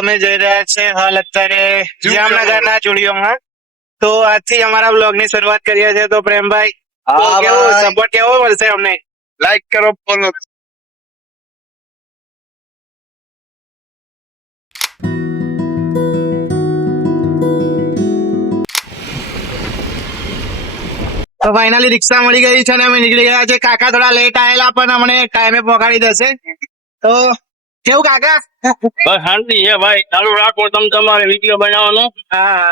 અમે જઈ રહ્યા છે હાલ અત્યારે જામનગરના જુડિયોમાં. તો આજથી અમારા બ્લોગ ની શરૂઆત કરીએ છીએ. તો પ્રેમભાઈ, કેવો સપોર્ટ કેવો મળશે અમને? લાઈક કરો, ફોલો. તો ફાઇનલી રિક્ષા મળી ગઈ છે અને અમે નીકળી ગયા છે. કાકા થોડા લેટ આવેલા પણ અમને ટાઈમે પહોંચાડી દેશે. તો કેવું કાકા? બસ શાંતિ છે ભાઈ, ચાલુ રાખો તમારે વિડીયો બનાવવાનો. હા.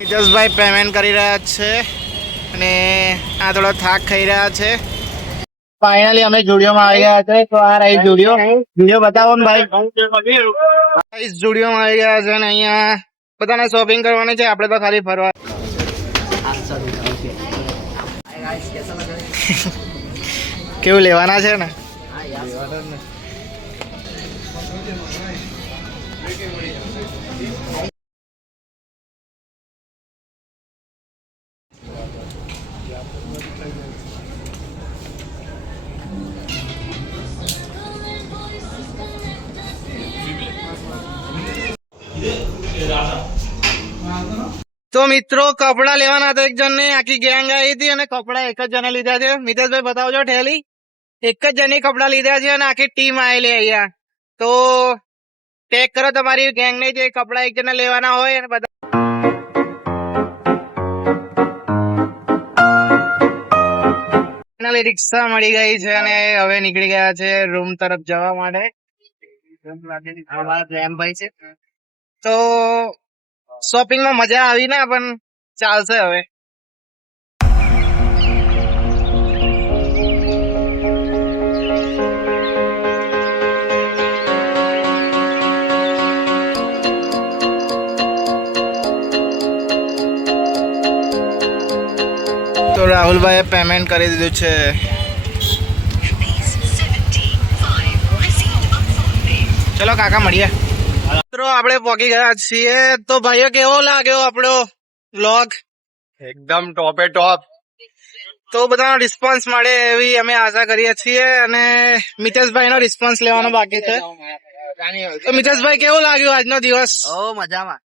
નીતેશભાઈ પેમેન્ટ કરી રહ્યા છે અને આ થોડો થાક ખાઈ રહ્યા છે. ફાઇનલી અમે જુડિયોમાં આવી ગયા છે. તો આ રહી જુડિયો બતાવો ને ભાઈ. જુડિયોમાં આવી ગયા છે અને અહીંયા બધાને શોપિંગ કરવાની છે. આપણે તો ખાલી ફરવા. કેવું લેવાના છે ને? તો મિત્રો, કપડા લેવાના હતા એક જણ ને. આખી ગેંગ આવી હતી અને કપડા એક જ જણે લીધા છે. મિતેશભાઈ બતાવજો ઠેલી. એક જ જણે કપડા લીધા છે અને આખી ટીમ આવેલી અહીંયા. તો ટેગ કરો તમારી ગેંગ ને, જે કપડા એક જણે લેવાના હોય અને બધા રિક્ષા મળી ગઈ છે અને હવે નીકળી ગયા છે રૂમ તરફ જવા માટે. પ્રેમભાઈ છે. તો શોપિંગમાં મજા આવી ના, પણ ચાલશે હવે. તો રાહુલભાઈએ પેમેન્ટ કરી દીધું છે. ચલો કાકા, મળીએ. મિત્રો, આપણે પહોંચી ગયા છીએ. તો ભાઈઓ, કેવો લાગ્યો આપણો વ્લોગ? એકદમ ટોપે ટોપ. તો બધાનો રિસ્પોન્સ મળે એવી અમે આશા કરીએ છીએ અને મિતેશભાઈ નો રિસ્પોન્સ લેવાનો બાકી છે. તો મિતેશભાઈ, કેવું લાગ્યું આજનો દિવસ? મજામાં.